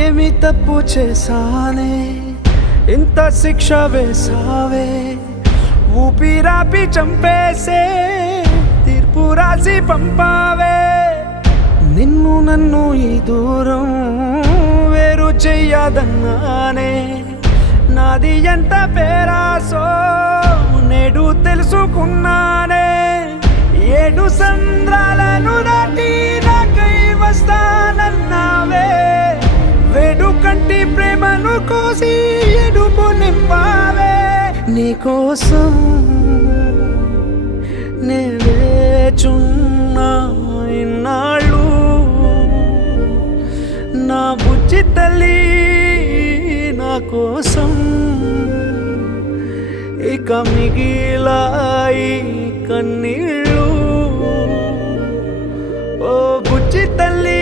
ఏమి తప్పు చేశానే ఇంత శిక్ష వేసావే ఊపిరాపి చంపేసే తీర్పు రాసి పంపావే నిన్ను నన్ను ఈ దూరం వేరు చెయ్యదన్నానే నాది ఎంత పేరాసో నేడు తెలుసుకున్నానే 7 సంద్రాలను దాటి నాకై వస్తానన్నావే వేడు కంటి ప్రేమను కోసి ఎడుపు నింపావే నీకోసం నే వేచున్నా ఇన్నాళ్ళు నా బుజ్జి తల్లి నా కోసం ఇక మిగిలాయి కన్నీళ్ళు ఓ బుజ్జి తల్లి